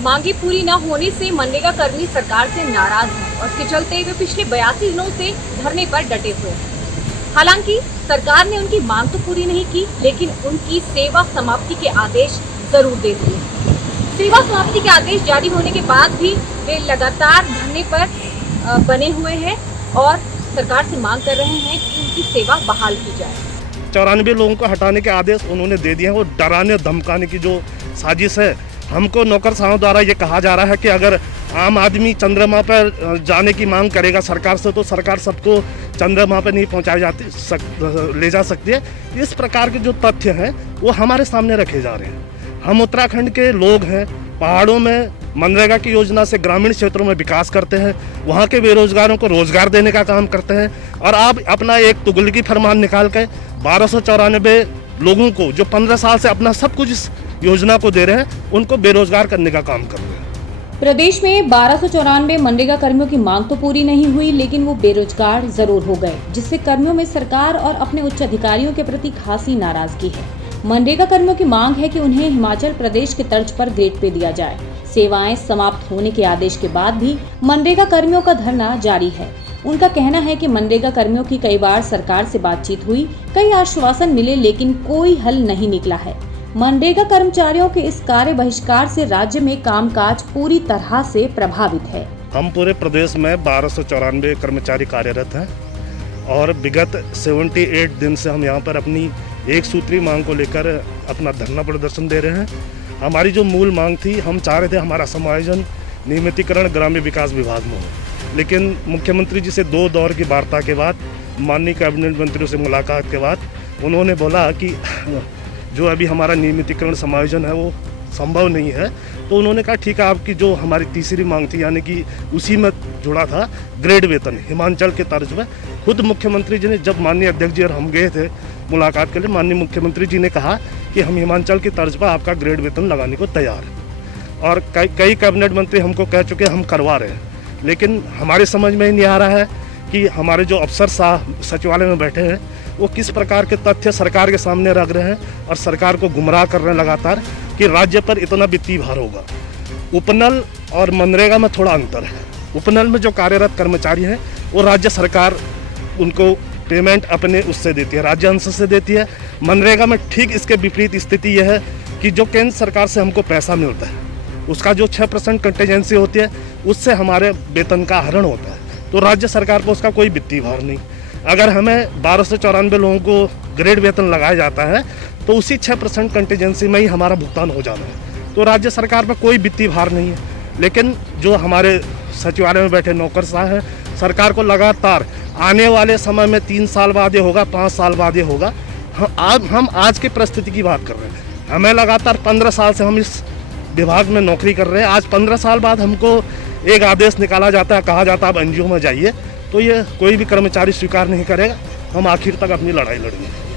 मांगे पूरी न होने से मनरेगा कर्मी सरकार से नाराज हैं और इसके चलते वे पिछले 82 दिनों से धरने पर डटे हुए हैं। हालांकि सरकार ने उनकी मांग तो पूरी नहीं की, लेकिन उनकी सेवा समाप्ति के आदेश जरूर दे दिए। सेवा समाप्ति के आदेश जारी होने के बाद भी वे लगातार धरने पर बने हुए हैं और सरकार से मांग कर रहे हैं कि उनकी सेवा बहाल की जाए। 94 लोगों को हटाने के आदेश उन्होंने दे दिए हैं। वो डराने धमकाने की जो साजिश है, हमको नौकरशाहों द्वारा ये कहा जा रहा है कि अगर आम आदमी चंद्रमा पर जाने की मांग करेगा सरकार से, तो सरकार सबको चंद्रमा पर नहीं ले जा सकती है। इस प्रकार के जो तथ्य हैं वो हमारे सामने रखे जा रहे हैं। हम उत्तराखंड के लोग हैं, पहाड़ों में मनरेगा की योजना से ग्रामीण क्षेत्रों में विकास करते हैं, वहाँ के बेरोजगारों को रोजगार देने का काम करते हैं, और आप अपना एक तुगलकी फरमान निकाल के 1294 लोगों को जो 15 साल से अपना सब कुछ इस योजना को दे रहे हैं, उनको बेरोजगार करने का काम कर रहे हैं। प्रदेश में 1294 मनरेगा कर्मियों की मांग तो पूरी नहीं हुई, लेकिन वो बेरोजगार जरूर हो गए, जिससे कर्मियों में सरकार और अपने उच्च अधिकारियों के प्रति खासी नाराजगी है। मनरेगा कर्मियों की मांग है कि उन्हें हिमाचल प्रदेश के तर्ज पर ग्रेड पे दिया जाए। सेवाएं समाप्त होने के आदेश के बाद भी मनरेगा कर्मियों का धरना जारी है। उनका कहना है कि मनरेगा कर्मियों की कई बार सरकार से बातचीत हुई, कई आश्वासन मिले, लेकिन कोई हल नहीं निकला है। मनरेगा कर्मचारियों के इस कार्य बहिष्कार से राज्य में कामकाज पूरी तरह से प्रभावित है। हम पूरे प्रदेश में 1294 कर्मचारी कार्यरत हैं और विगत 78 दिन से हम यहाँ पर अपनी एक सूत्री मांग को लेकर अपना धरना प्रदर्शन दे रहे हैं। हमारी जो मूल मांग थी, हम चाह रहे थे हमारा समायोजन नियमितीकरण ग्राम्य विकास विभाग में हो, लेकिन मुख्यमंत्री जी से 2 दौर की वार्ता के बाद, माननीय कैबिनेट मंत्रियों से मुलाकात के बाद उन्होंने बोला कि जो अभी हमारा नियमितीकरण समायोजन है वो संभव नहीं है। तो उन्होंने कहा ठीक है, आपकी जो हमारी तीसरी मांग थी, यानी कि उसी में जुड़ा था ग्रेड वेतन हिमाचल के तर्ज में, खुद मुख्यमंत्री जी ने, जब माननीय अध्यक्ष जी और हम गए थे मुलाकात के लिए, माननीय मुख्यमंत्री जी ने कहा कि हम हिमाचल की तर्ज पर आपका ग्रेड वेतन लगाने को तैयार हैं। और कई कैबिनेट मंत्री हमको कह चुके हम करवा रहे हैं, लेकिन हमारे समझ में ही नहीं आ रहा है कि हमारे जो अफसर साहब सचिवालय में बैठे हैं वो किस प्रकार के तथ्य सरकार के सामने रख रहे हैं और सरकार को गुमराह कर रहे हैं लगातार कि राज्य पर इतना वित्तीय भार होगा। उपनल और मनरेगा में थोड़ा अंतर है। उपनल में जो कार्यरत कर्मचारी हैं वो राज्य सरकार उनको पेमेंट अपने उससे देती है, राज्य अंश से देती है। मनरेगा में ठीक इसके विपरीत स्थिति यह है कि जो केंद्र सरकार से हमको पैसा मिलता है, उसका जो 6% कंटीजेंसी होती है, उससे हमारे वेतन का हरण होता है, तो राज्य सरकार को उसका कोई वित्तीय भार नहीं। अगर हमें 1294 लोगों को ग्रेड वेतन लगाया जाता है तो उसी 6% कंटीजेंसी में ही हमारा भुगतान हो जाना है, तो राज्य सरकार पर कोई वित्तीय भार नहीं है। लेकिन जो हमारे सचिवालय में बैठे नौकरशाह हैं, सरकार को लगातार आने वाले समय में 3 साल बाद ये होगा, 5 साल बाद ये होगा। हम आज की परिस्थिति की बात कर रहे हैं। हमें लगातार 15 साल से हम इस विभाग में नौकरी कर रहे हैं। आज 15 साल बाद हमको एक आदेश निकाला जाता है, कहा जाता है आप एनजीओ में जाइए, तो ये कोई भी कर्मचारी स्वीकार नहीं करेगा। हम आखिर तक अपनी लड़ाई लड़ेंगे।